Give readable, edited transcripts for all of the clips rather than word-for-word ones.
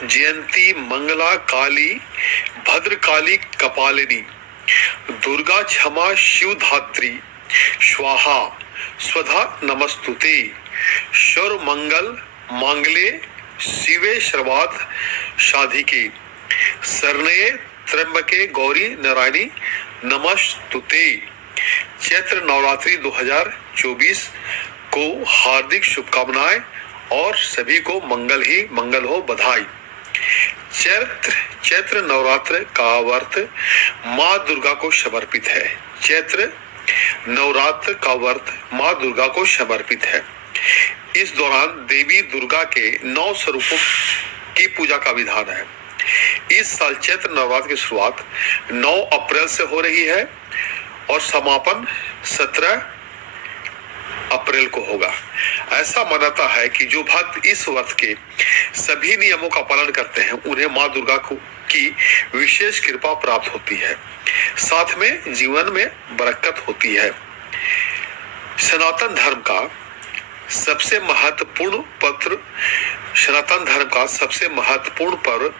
जयंती मंगला काली भद्रकाली कपालिनी दुर्गा क्षमा शिवधात्री स्वाहा स्वधा नमस्तुते शौर मंगल मांगले शिवे सर्वार्थ साधिके शरण्ये त्र्यंबके गौरी नारायणी नमस्तुते। चैत्र नवरात्रि 2024 को हार्दिक शुभकामनाएं और सभी को मंगल ही मंगल हो, बधाई। चैत्र नवरात्र का व्रत माँ दुर्गा को समर्पित है। चैत्र नवरात्र का व्रत माँ दुर्गा को समर्पित है। इस दौरान देवी दुर्गा के 9 स्वरूपों की पूजा का विधान है। इस साल चैत्र नवरात्र की शुरुआत 9 अप्रैल से हो रही है और समापन 17 अप्रैल को होगा। ऐसा मानता है कि जो भक्त इस व्रत के सभी नियमों का पालन करते हैं उन्हें माँ दुर्गा की विशेष कृपा प्राप्त होती है, साथ में जीवन में बरकत होती है। सनातन धर्म का सबसे महत्वपूर्ण पर्व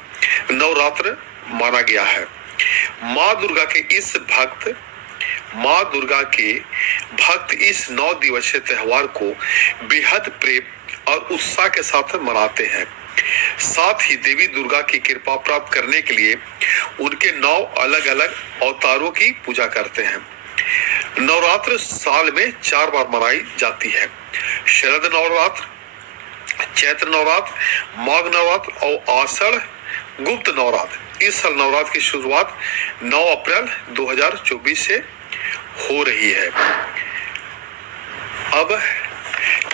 नवरात्र माना गया है। माँ दुर्गा के भक्त इस 9 दिवसीय त्योहार को बेहद प्रेम और उत्साह के साथ मनाते हैं। साथ ही देवी दुर्गा की कृपा प्राप्त करने के लिए उनके 9 अलग अलग अवतारों की पूजा करते हैं। नवरात्र साल में 4 बार मनाई जाती है। शरद नवरात्र, चैत्र नवरात्र, माघ नवरात्र और आषाढ़ गुप्त नवरात्र। इस साल नवरात्र की शुरुआत 9 अप्रैल 2024 से हो रही है। अब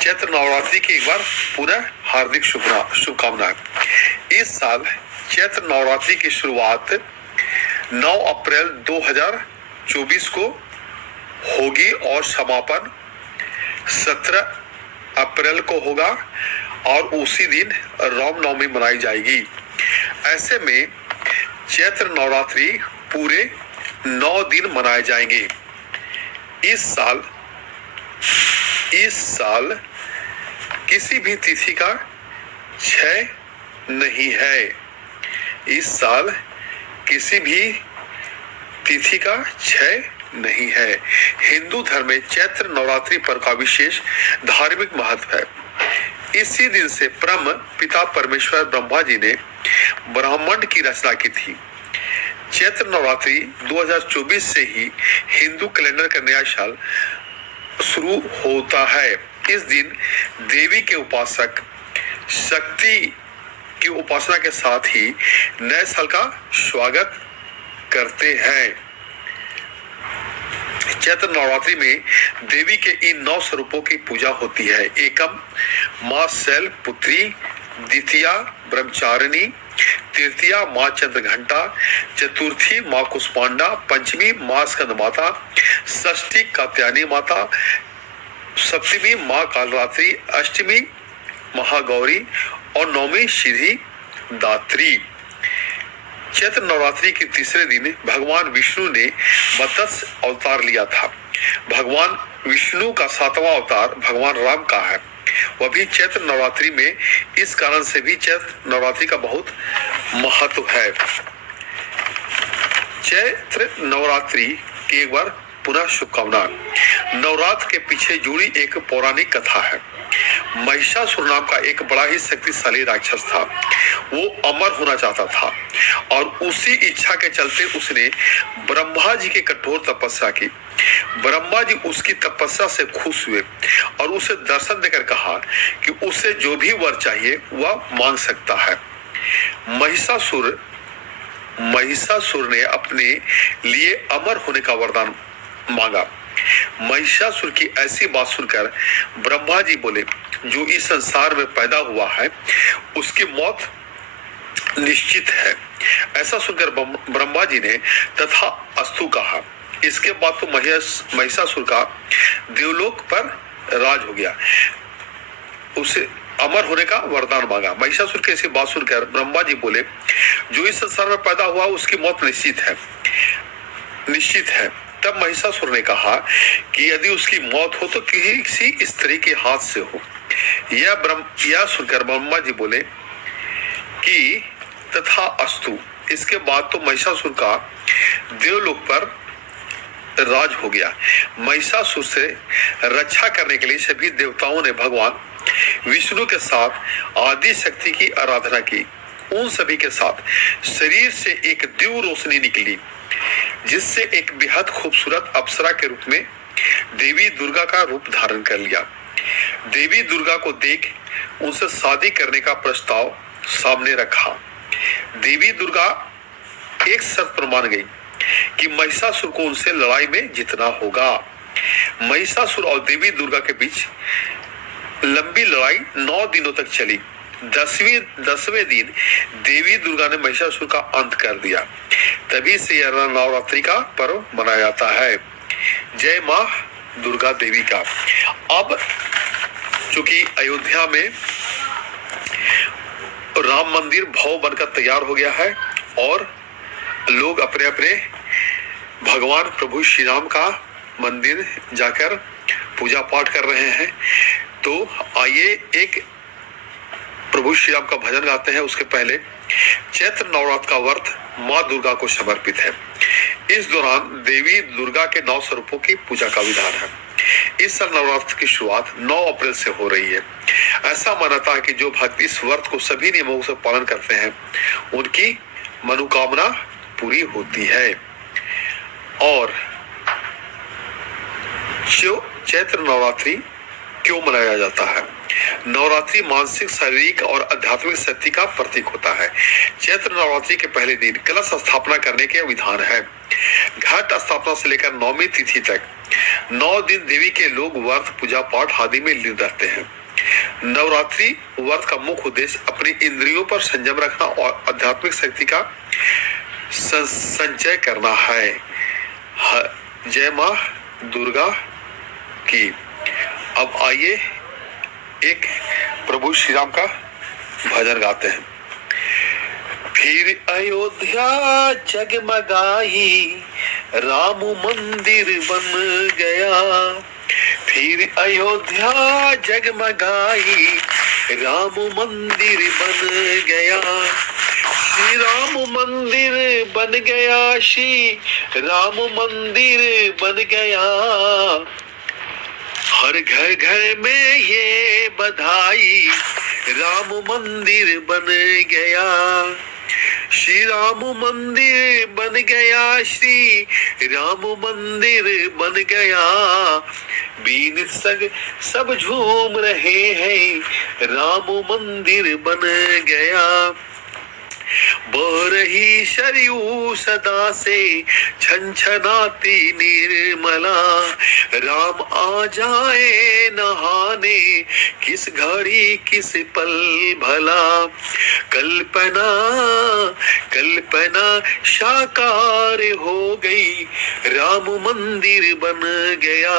चैत्र नवरात्रि की एक बार पुनः हार्दिक शुभकामनाएं। इस साल चैत्र नवरात्रि की शुरुआत 9 अप्रैल 2024 को होगी और समापन 17 अप्रैल को होगा और उसी दिन रामनवमी मनाई जाएगी। ऐसे में चैत्र नवरात्रि पूरे 9 दिन मनाए जाएंगे। इस साल किसी भी तिथि का क्षय नहीं है। इस साल किसी भी तिथि का क्षय नहीं है। हिंदू धर्म में चैत्र नवरात्रि पर्व का विशेष धार्मिक महत्व है। इसी दिन से ब्रह्म पिता परमेश्वर ब्रह्मा जी ने ब्रह्मांड की रचना की थी। चैत्र नवरात्रि 2024 से ही हिंदू कैलेंडर का नया साल शुरू होता है। इस दिन देवी के उपासक शक्ति की उपासना के साथ ही नए साल का स्वागत करते हैं। चैत्र नवरात्रि में देवी के इन 9 स्वरूपों की पूजा होती है। एकम माँ शैल पुत्री, द्वितीया ब्रह्मचारिणी, तृतीया माँ चंद्रघंटा, चतुर्थी माँ कुष्मांडा, पंचमी माँ स्कंद माता, षष्ठी कात्यायनी माता, सप्तमी माँ कालरात्रि, अष्टमी महागौरी और नौमी सिद्धि दात्री। चैत्र नवरात्रि के तीसरे दिन भगवान विष्णु ने मत्स्य अवतार लिया था। भगवान विष्णु का 7वां अवतार भगवान राम का है, वह भी चैत्र नवरात्रि में। इस कारण से भी चैत्र नवरात्रि का बहुत महत्व है। चैत्र नवरात्रि की एक बार पुनः शुभकामना। नवरात्र के पीछे जुड़ी एक पौराणिक कथा है। महिषासुर नाम का एक बड़ा ही शक्तिशाली राक्षस था। वो अमर होना चाहता था और उसी इच्छा के चलते उसने ब्रह्मा जी की कठोर तपस्या की। ब्रह्मा जी उसकी तपस्या से खुश हुए और उसे दर्शन देकर कहा कि उसे जो भी वर चाहिए वह मांग सकता है। महिषासुर ने अपने लिए अमर होने का वरदान मांगा। महिषासुर की ऐसी बात सुनकर ब्रह्मा जी बोले, जो इस संसार में पैदा हुआ है उसकी मौत निश्चित है। ऐसा सुनकर ब्रह्मा जी ने तथा अस्तु कहा। इसके बाद तो महिषासुर का देवलोक पर राज हो गया। उसे अमर होने का वरदान मांगा। महिषासुर की ऐसी बात सुनकर ब्रह्मा जी बोले, जो इस संसार में पैदा हुआ उसकी मौत निश्चित है। तब महिषासुर ने कहा कि यदि उसकी मौत हो तो किसी स्त्री के हाथ से हो। यह सुनकर ब्रह्मा जी बोले कि तथा अस्तु। इसके बाद तो महिषासुर का देवलोक पर राज हो गया। महिषासुर से रक्षा करने के लिए सभी देवताओं ने भगवान विष्णु के साथ आदि शक्ति की आराधना की। उन सभी के साथ शरीर से एक दिव्य रोशनी निकली, जिससे एक बेहद खूबसूरत अप्सरा के रूप में देवी दुर्गा का रूप धारण कर लिया। देवी दुर्गा को देख उनसे शादी करने का प्रस्ताव सामने रखा। देवी दुर्गा एक शर्त पर मान गई कि महिषासुर को उनसे लड़ाई में जीतना होगा। महिषासुर और देवी दुर्गा के बीच लंबी लड़ाई 9 दिनों तक चली। 10वें दिन देवी दुर्गा ने महिषासुर का अंत कर दिया। तभी से यह नवरात्रि का पर्व मनाया जाता है। जय मां दुर्गा देवी का। अब चूंकि अयोध्या में राम मंदिर भव्य बनकर तैयार हो गया है और लोग अपने अपने भगवान प्रभु श्री राम का मंदिर जाकर पूजा पाठ कर रहे हैं, तो आइए एक प्रभु श्री राम का भजन गाते हैं। उसके पहले चैत्र नवरात्र का व्रत माँ दुर्गा को समर्पित है। इस दौरान देवी दुर्गा के 9 स्वरूपों की पूजा का विधान है। इस साल नवरात्र की शुरुआत 9 अप्रैल से हो रही है। ऐसा मानता है कि जो भक्त इस व्रत को सभी नियमों से पालन करते हैं उनकी मनोकामना पूरी होती है। और चैत्र नवरात्रि क्यों मनाया जाता है? नवरात्रि मानसिक, शारीरिक और आध्यात्मिक शक्ति का प्रतीक होता है। चैत्र नवरात्रि के पहले दिन कलश स्थापना करने के विधान है। घट स्थापना से लेकर 9वीं तिथि तक 9 दिन देवी के लोग व्रत, पूजा पाठ आदि में लीन रहते हैं। नवरात्रि व्रत का मुख्य उद्देश्य अपनी इंद्रियों पर संयम रखना और आध्यात्मिक शक्ति का संचय करना है। जय मां दुर्गा की। अब आइए एक प्रभु श्री राम का भजन गाते हैं। फिर अयोध्या जगमगाई, राम मंदिर बन गया। फिर अयोध्या जगमगाई, राम मंदिर बन गया। श्री राम मंदिर बन गया, श्री राम मंदिर बन गया। हर घर घर में ये बधाई, राम मंदिर बन गया। श्री राम मंदिर बन गया, श्री राम मंदिर बन गया। बीन सग सब झूम रहे हैं, राम मंदिर बन गया। बह रही सरयू सदा से छनछनाती निर्मला। राम आ जाए नहाने, किस घड़ी किस पल भला। कल्पना कल्पना साकार हो गई, राम मंदिर बन गया।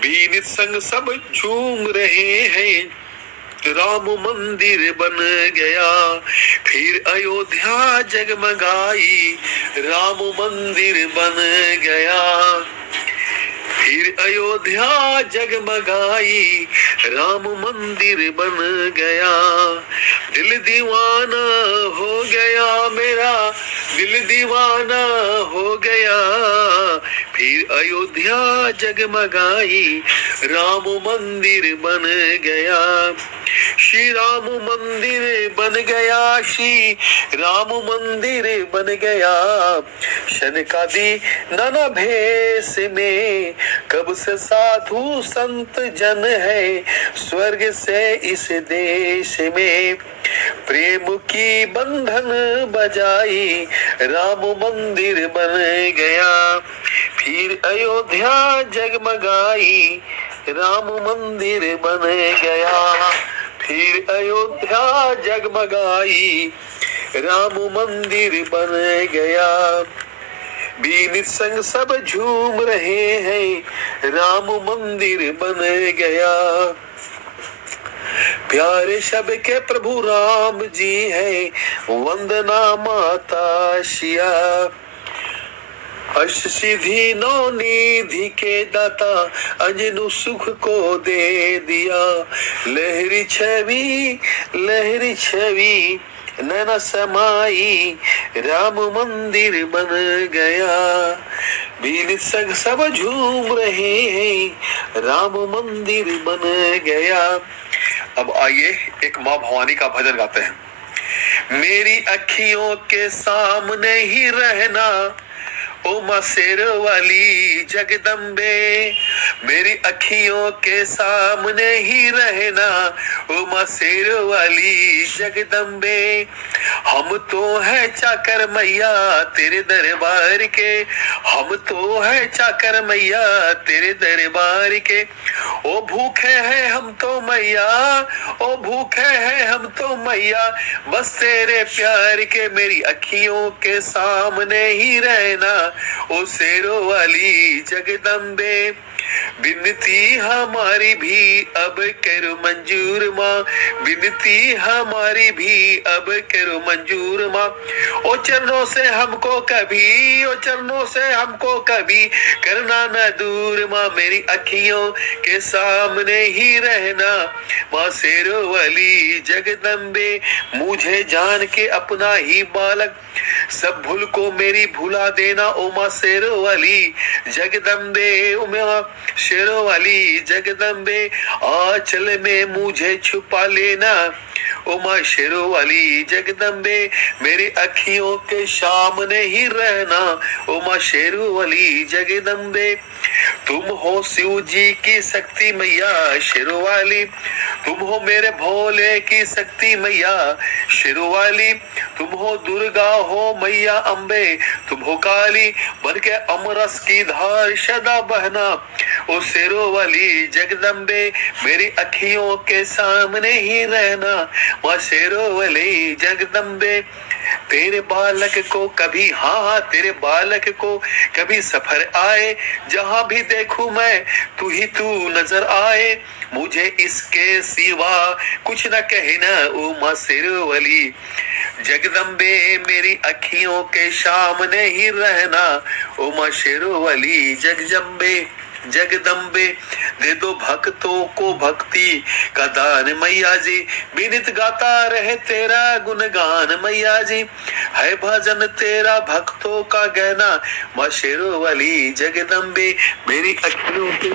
बीन संग सब झूम रहे हैं, राम मंदिर बन गया। फिर अयोध्या जगमगाई, राम मंदिर बन गया। फिर अयोध्या जगमगाई, राम मंदिर बन गया। दिल दीवाना हो गया मेरा, दिल दीवाना हो गया। फिर अयोध्या जगमगाई, राम मंदिर बन गया। श्री राम मंदिर बन गया, श्री राम मंदिर बन गया। शनकादि नाना भेष में कब से साधु संत जन है। स्वर्ग से इस देश में प्रेम की बंधन बजाई, राम मंदिर बन गया। फिर अयोध्या जगमगाई, राम मंदिर बन गया। फिर अयोध्या जगमगाई, राम मंदिर बन गया। बीन संग सब झूम रहे हैं, राम मंदिर बन गया। प्यारे सबके प्रभु राम जी है, वंदना माता सिया। अष्ट सिद्धि नौ निधि के दाता, अंजनु सुख को दे दिया। लहरी छवि नैना समाई राम मंदिर बन गया, बीन संग सब झूम रहे हैं, राम मंदिर बन गया। अब आइए एक माँ भवानी का भजन गाते हैं। मेरी अखियों के सामने ही रहना, ओ माँ शेर वाली जगदम्बे, मेरी अखियों के सामने ही रहना, ओ माँ शेर वाली जगदम्बे। हम तो है चाकर मैया तेरे दरबार के, हम तो है चाकर मैया तेरे दरबार के। ओ भूखे हैं हम तो मैया, ओ भूखे हैं हम तो मैया, बस तेरे प्यार के, मेरी अखियों के सामने ही रहना, ओ शेरों वाली जगदम्बे। बिनती हमारी भी अब करो मंजूर माँ, बिनती हमारी भी अब करो मंजूर माँ। ओ चरणों से हमको कभी, ओ चरणों से हमको कभी करना न दूर माँ, मेरी अखियों के सामने ही रहना, माँ शेरों वाली जगदम्बे। मुझे जान के अपना ही बालक, सब भूल को मेरी भुला देना, ओ माँ शेरों वाली जगदम्बे, ओ माँ शेरों वाली जगदम्बे। आंचल में मुझे छुपा लेना, ओ माँ शेरों वाली जगदम्बे, मेरी अखियों के सामने ही रहना, ओ माँ शेरों वाली जगदम्बे। तुम हो शिव जी की शक्ति मैया शेरों वाली, तुम हो मेरे भोले की शक्ति मैया शेरों वाली, तुम हो दुर्गा हो मैया अम्बे, तुम हो काली, बन के अमरस की धार सदा बहना, ओ शेरों वाली जगदम्बे, मेरी अखियों के सामने ही रहना, माँ शेरों वाली जगदम्बे। तेरे बालक को कभी, हाँ तेरे बालक को कभी सफर आए, जहाँ भी देखूं मैं तू ही तू नजर आए, मुझे इसके सिवा कुछ न कहना, ओ माँ शेरों वाली जगदम्बे, मेरी अखियों के सामने ही रहना, ओ माँ शेरों वाली जगदम्बे जगदम्बे। दे दो भक्तों को भक्ति का दान मैया जी, विनित गाता रहे तेरा गुणगान मैया जी, है भजन तेरा भक्तों का गहना, माँ शेरों वाली जगदम्बे, मेरी अखियों के